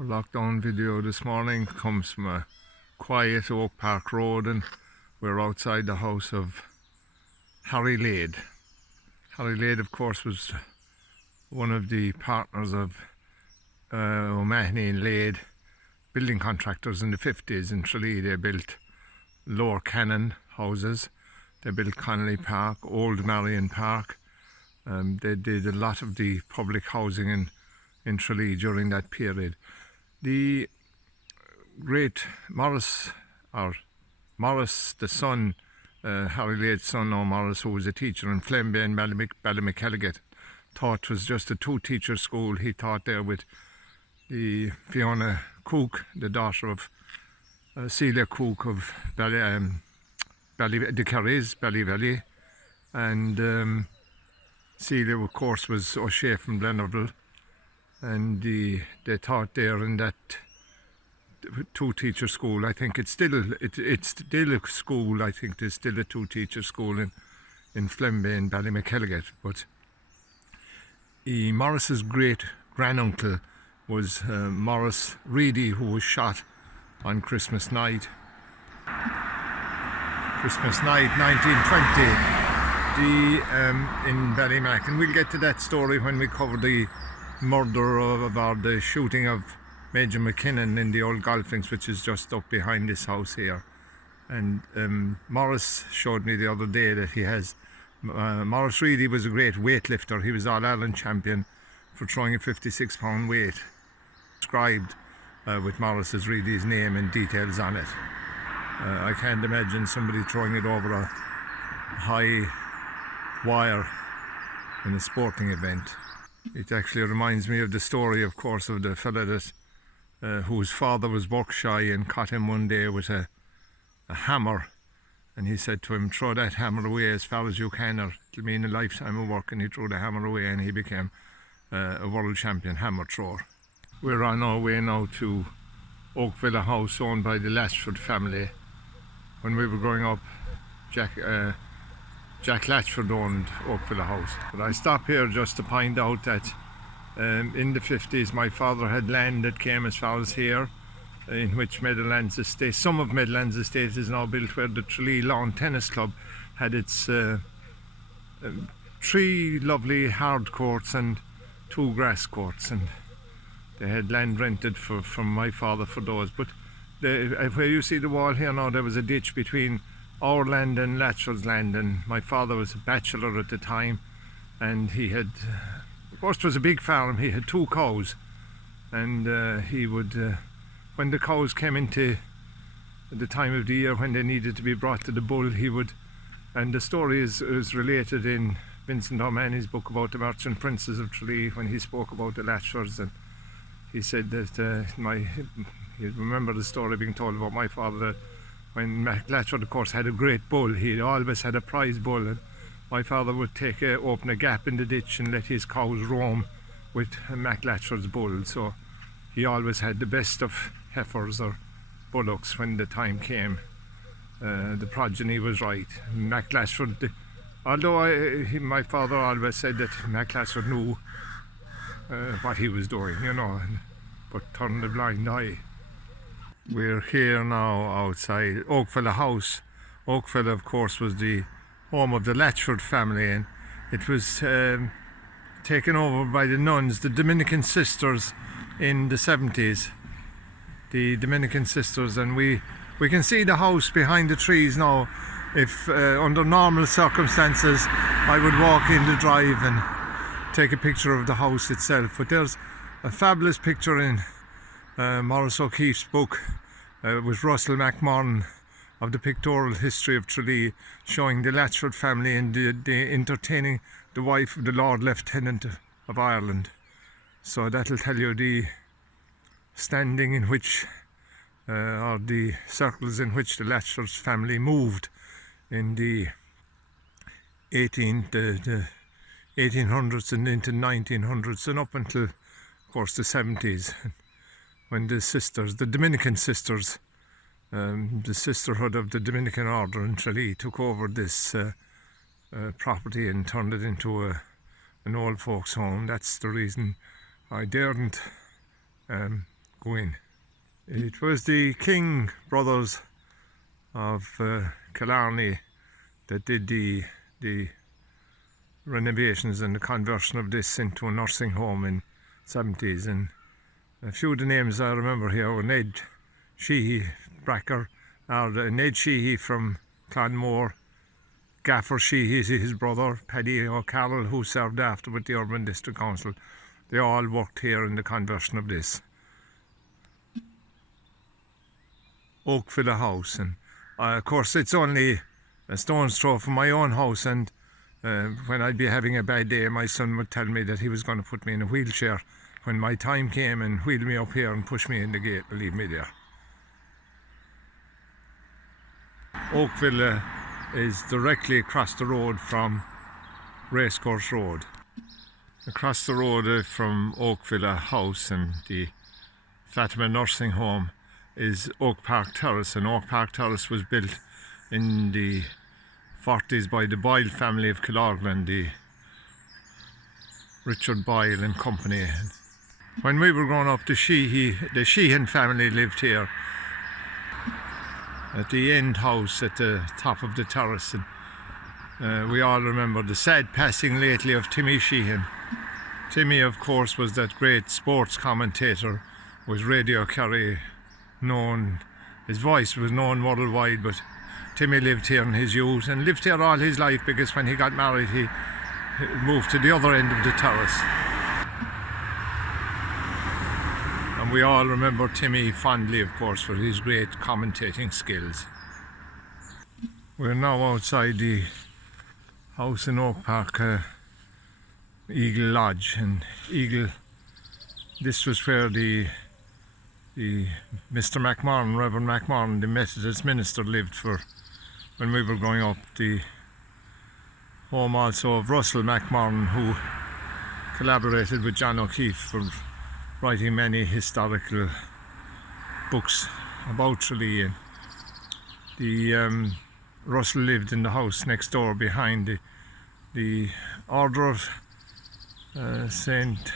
Our lockdown video this morning comes from a quiet Oakpark Road, and we're outside the house of Harry Lade. Harry Lade, of course, was one of the partners of O'Mahony and Lade, building contractors in the 50s in Tralee. They built Lower Cannon houses, they built Connolly Park, Old Marion Park. They did a lot of the public housing in Tralee during that period. The great Morris, the son, Harry Lade's son, Morris, who was a teacher in Flemby and Ballymacalligat, taught was just a two-teacher school. He taught there with the Fiona Cook, the daughter of Celia Cook of the Kerrys, Ballyvalley, and Celia, of course, was O'Shea from Blennerville, and they taught there in that two-teacher school. I think it's still a school. I think there's still a two-teacher school in Flemby and Ballymacalligat. But Morris's great granduncle was Morris Reedy, who was shot on Christmas night 1920. In Ballymac, and we'll get to that story when we cover the murder or the shooting of Major McKinnon in the old golf links, which is just up behind this house here. And Morris showed me the other day that he has Morris Reedy was a great weightlifter. He was All-Ireland champion for throwing a 56-pound weight, described with Morris's Reedy's name and details on it. I can't imagine somebody throwing it over a high wire in a sporting event. It actually reminds me of the story, of course, of the fella that whose father was work shy and caught him one day with a hammer, and he said to him, "Throw that hammer away as far as you can, or it'll mean a lifetime of work." And he threw the hammer away, and he became a world champion hammer thrower. We're on our way now to Oakville House, owned by the Latchford family. When we were growing up, Jack Latchford owned Oakville House. But I stop here just to point out that in the 50s my father had land that came as far as here, in which Meadowlands Estate, some of Meadowlands Estate is now built, where the Tralee Lawn Tennis Club had its 3 lovely hard courts and 2 grass courts, and they had land rented from my father for those. But where you see the wall here now, there was a ditch between our land and Latchford's land, and my father was a bachelor at the time, and he had, of course it was a big farm, he had 2 cows, and he would, when the cows came into the time of the year when they needed to be brought to the bull, he would, and the story is related in Vincent O'Mahony's book about the Merchant Princes of Tralee, when he spoke about the Latchfords, and he said that you remember the story being told about my father, that when Mac Latchford, of course, had a great bull, he always had a prize bull, and my father would open a gap in the ditch and let his cows roam with Mac Latchford's bull. So he always had the best of heifers or bullocks when the time came. The progeny was right. Mac Latchford, although my father always said that Mac Latchford knew what he was doing, you know, but turned a blind eye. We're here now outside Oakville House. Oakville, of course, was the home of the Latchford family, and it was taken over by the nuns, the Dominican sisters, in the 70s. The Dominican sisters, and we can see the house behind the trees now. If under normal circumstances I would walk in the drive and take a picture of the house itself, but there's a fabulous picture in Maurice O'Keefe's book with Russell McMahon of the pictorial history of Tralee, showing the Latchford family and the entertaining the wife of the Lord Lieutenant of Ireland. So that'll tell you the standing in which or the circles in which the Latchford family moved in the 1800s and into 1900s, and up until, of course, the 70s, when the Dominican sisters, the sisterhood of the Dominican order in Tralee, took over this property and turned it into an old folks home. That's the reason I daren't go in. It was the King brothers of Killarney that did the renovations and the conversion of this into a nursing home in 70s, and a few of the names I remember here were Ned Sheehy Bracker, Ned Sheehy from Clonmore, Gaffer Sheehy, his brother, Paddy O'Carroll, who served after with the Urban District Council. They all worked here in the conversion of this. Oakville House, and of course it's only a stone's throw from my own house, and when I'd be having a bad day, my son would tell me that he was going to put me in a wheelchair when my time came and wheel me up here and push me in the gate and leave me there. Oakville is directly across the road from Racecourse Road. Across the road from Oakville House and the Fatima Nursing Home is Oakpark Terrace, and Oakpark Terrace was built in the 40s by the Boyle family of Killorglin, the Richard Boyle and company. When we were growing up, the Sheehan family lived here at the end house at the top of the terrace, and we all remember the sad passing lately of Timmy Sheehan. Timmy, of course, was that great sports commentator, was Radio Kerry known, his voice was known worldwide, but Timmy lived here in his youth and lived here all his life, because when he got married he moved to the other end of the terrace. And we all remember Timmy fondly, of course, for his great commentating skills. We're now outside the house in Oakpark, Eagle Lodge, and Eagle, this was where the Mr. McMahon, Reverend McMahon, the Methodist minister, lived for when we were growing up. The home also of Russell McMahon, who collaborated with John O'Keefe for writing many historical books about Tralee. And the Russell lived in the house next door behind the Order of St.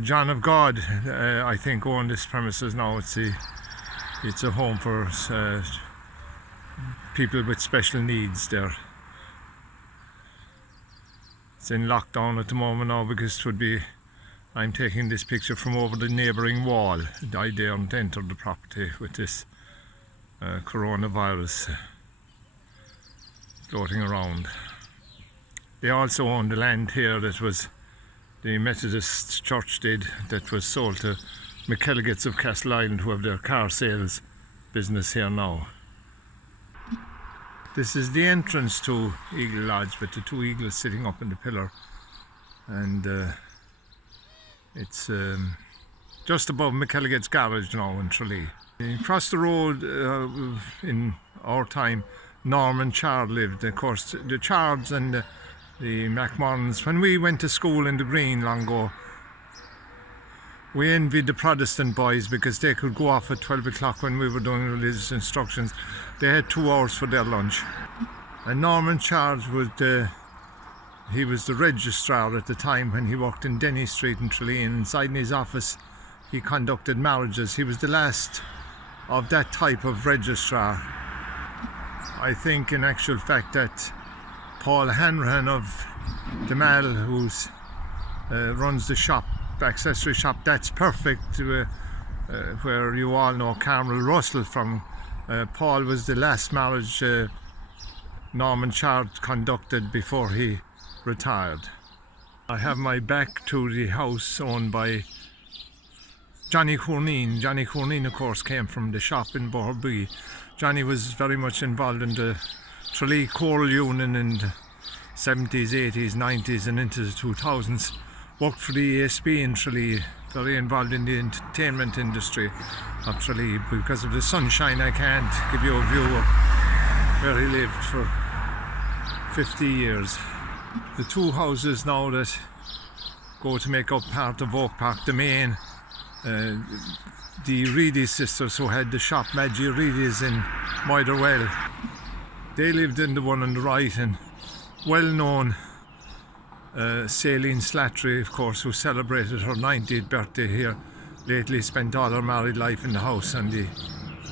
John of God, I think, owned this premises now. It's a home for people with special needs there. It's in lockdown at the moment now, because it would be, I'm taking this picture from over the neighbouring wall. I daren't enter the property with this coronavirus floating around. They also own the land here that was the Methodist Church did, that was sold to McKelliget's of Castle Island, who have their car sales business here now. This is the entrance to Eagle Lodge, with the two eagles sitting up in the pillar, and it's just above McKelliget's garage now in Tralee. Across the road in our time, Norman Chard lived. Of course, the Chards and the McMahons, when we went to school in the Green long ago, we envied the Protestant boys, because they could go off at 12 o'clock when we were doing religious instructions. They had 2 hours for their lunch. And Norman Charles was the registrar at the time when he worked in Denny Street in Tralee, and inside in his office he conducted marriages. He was the last of that type of registrar. I think in actual fact that Paul Hanrahan of the Mall, who runs the shop, accessory shop, that's perfect, where you all know Carmel Russell from. Paul was the last marriage Norman Chard conducted before he retired. I have my back to the house owned by Johnny Courneen. Johnny Courneen, of course, came from the shop in Borby. Johnny was very much involved in the Tralee Choral Union in the 70s, 80s, 90s and into the 2000s. Worked for the ASB in Tralee, very involved in the entertainment industry of Tralee. Because of the sunshine, I can't give you a view of where he lived for 50 years. The two houses now that go to make up part of Oakpark, the main, the Reedy sisters, who had the shop Maggie Reedy's in Motherwell, they lived in the one on the right, and well-known Celine Slattery, of course, who celebrated her 90th birthday here lately spent all her married life in the house on the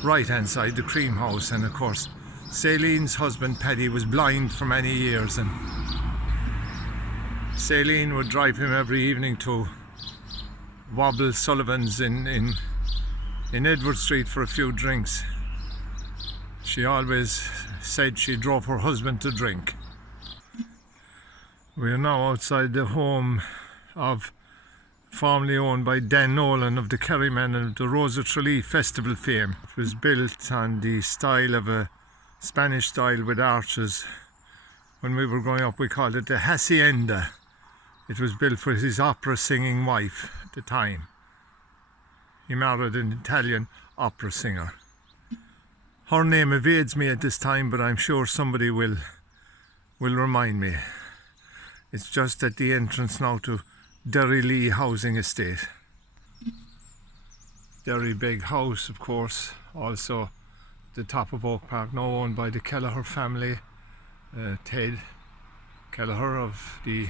right hand side, the cream house. And of course Céline's husband Paddy was blind for many years, and Céline would drive him every evening to Wobble Sullivan's in Edward Street for a few drinks. She always said she drove her husband to drink. We are now outside the home of, formerly owned by Dan Nolan of the Kerry Man and the Rose of Tralee festival fame. It was built on the style of a Spanish style with arches. When we were growing up we called it the Hacienda. It was built for his opera singing wife at the time. He married an Italian opera singer. Her name evades me at this time, but I'm sure somebody will remind me. It's just at the entrance now to Tralee housing estate. Very big house, of course, also at the top of Oakpark, now owned by the Kelleher family. Ted Kelleher of the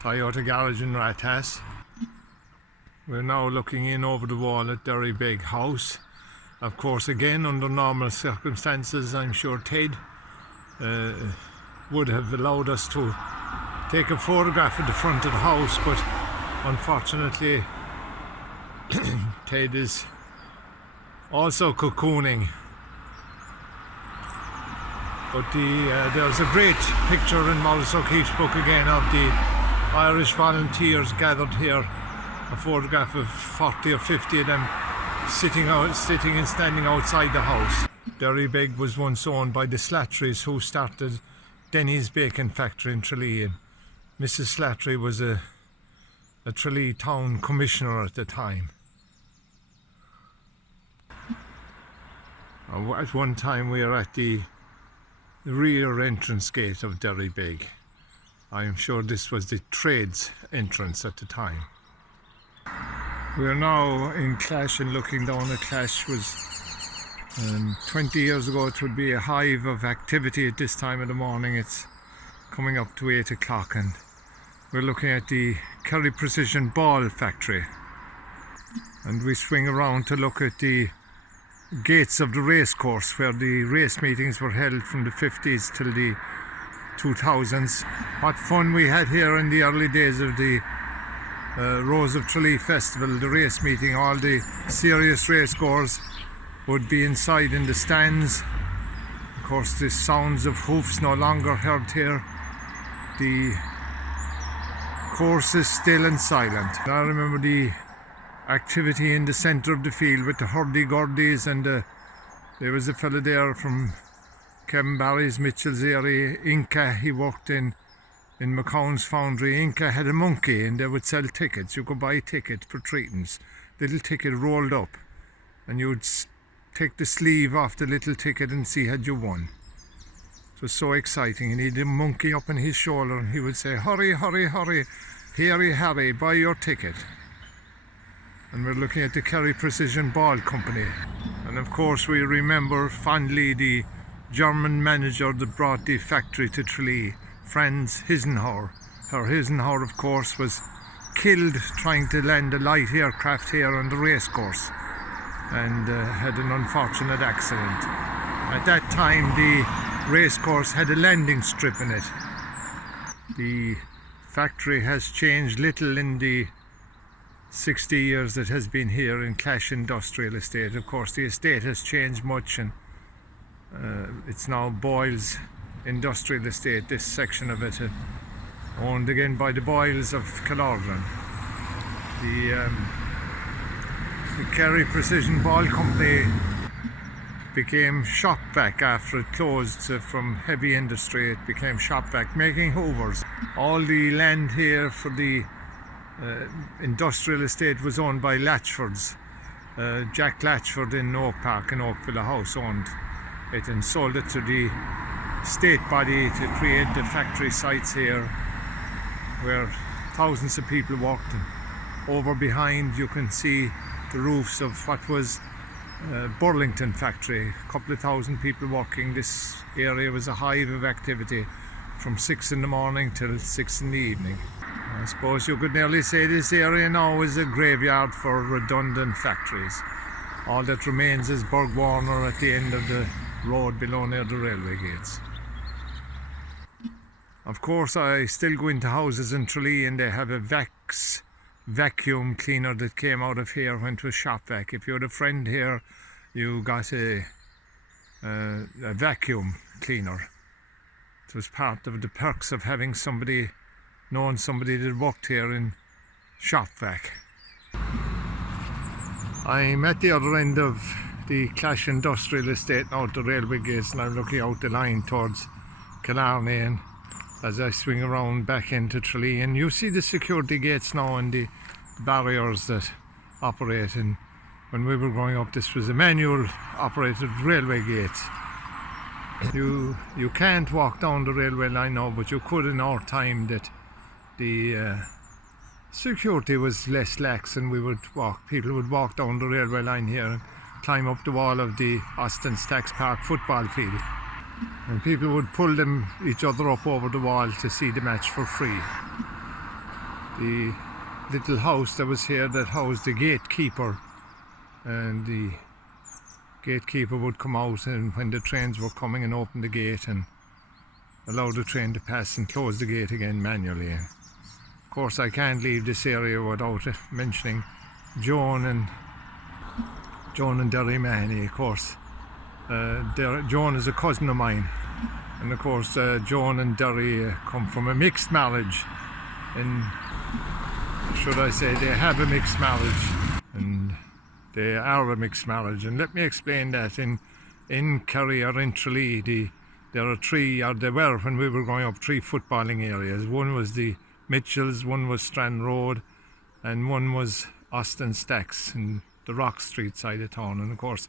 Toyota garage in Rathas. We're now looking in over the wall at very big house. Of course, again, under normal circumstances, I'm sure Ted would have allowed us to take a photograph at the front of the house, but unfortunately Ted is also cocooning. But there's a great picture in Maurice O'Keefe's book again of the Irish volunteers gathered here, a photograph of 40 or 50 of them sitting and standing outside the house. Derrybeg was once owned by the Slatterys, who started Denny's bacon factory in Tralee, and Mrs. Slattery was a Tralee town commissioner at the time. At one time we were at the rear entrance gate of Derrybeg. I am sure this was the trades entrance at the time. We are now in Clash and looking down at Clash. Was 20 years ago it would be a hive of activity at this time of the morning. It's coming up to 8 o'clock and we're looking at the Kerry Precision Ball Factory. And we swing around to look at the gates of the race course, where the race meetings were held from the 50s till the 2000s. What fun we had here in the early days of the Rose of Tralee festival, the race meeting. All the serious race goers would be inside in the stands. Of course, the sounds of hoofs no longer heard here. The course is still and silent. I remember the activity in the centre of the field with the hurdy-gurdies, and there was a fella there from Kevin Barry's Mitchell's area, Inca. He worked in McCown's foundry. Inca had a monkey and they would sell tickets. You could buy a ticket for treatments. Little ticket rolled up, and you would take the sleeve off the little ticket and see had you won. It was so exciting, and he had a monkey up on his shoulder and he would say, "Hurry, hurry, hurry, Harry, Harry, buy your ticket." And we're looking at the Kerry Precision Ball Company. And of course we remember fondly the German manager that brought the factory to Tralee, Franz Hisenhauer. Herr Hisenhauer, of course, was killed trying to land a light aircraft here on the race course, and had an unfortunate accident. At that time the race course had a landing strip in it. The factory has changed little in the 60 years that has been here in Clash Industrial Estate. Of course the estate has changed much, and it's now Boyle's Industrial Estate, this section of it, owned again by the Boyles of Killorglin. The Kerry Precision Ball Company became Shopvac after it closed from heavy industry. It became Shopvac, making hoovers. All the land here for the industrial estate was owned by Latchfords. Jack Latchford in Oakpark and Oakville House owned it and sold it to the state body to create the factory sites here, where thousands of people worked. And over behind you can see the roofs of what was Burlington factory. A couple of thousand people working. This area was a hive of activity from 6 in the morning till 6 in the evening. I suppose you could nearly say this area now is a graveyard for redundant factories. All that remains is Burg Warner at the end of the road below near the railway gates. Of course, I still go into houses in Tralee and they have a vacuum cleaner that came out of here when it was shop vac. If you had a friend here, you got a vacuum cleaner. It was part of the perks of having knowing somebody that worked here in shop vac. I'm at the other end of the Clash Industrial Estate now at the railway gates, and I'm looking out the line towards Killarney, and as I swing around back into Tralee, and you see the security gates now and the barriers that operate. And when we were growing up, this was a manual operated railway gates. You can't walk down the railway line now, but you could in our time that the security was less lax, and people would walk down the railway line here and climb up the wall of the Austin Stacks Park football field, and people would pull each other up over the wall to see the match for free. The little house that was here that housed the gatekeeper, and the gatekeeper would come out and when the trains were coming and open the gate and allow the train to pass and close the gate again manually. Of course, I can't leave this area without mentioning Joan and Derry Mahoney. Of course, Joan is a cousin of mine, and of course Joan and Derry come from a mixed marriage, and should I say they have a mixed marriage, and they are a mixed marriage. And let me explain that. In Kerry or in Tralee, there were when we were growing up 3 footballing areas. One was the Mitchells, one was Strand Road, and one was Austin Stacks in the Rock Street side of town. And of course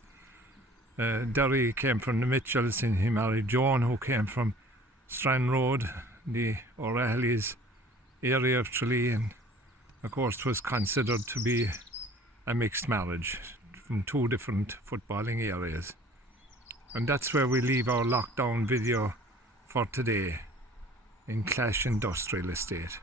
Derry came from the Mitchells, and he married Joan, who came from Strand Road, the O'Reilly's area of Tralee, and of course it was considered to be a mixed marriage from 2 different footballing areas. And that's where we leave our lockdown video for today in Clash Industrial Estate.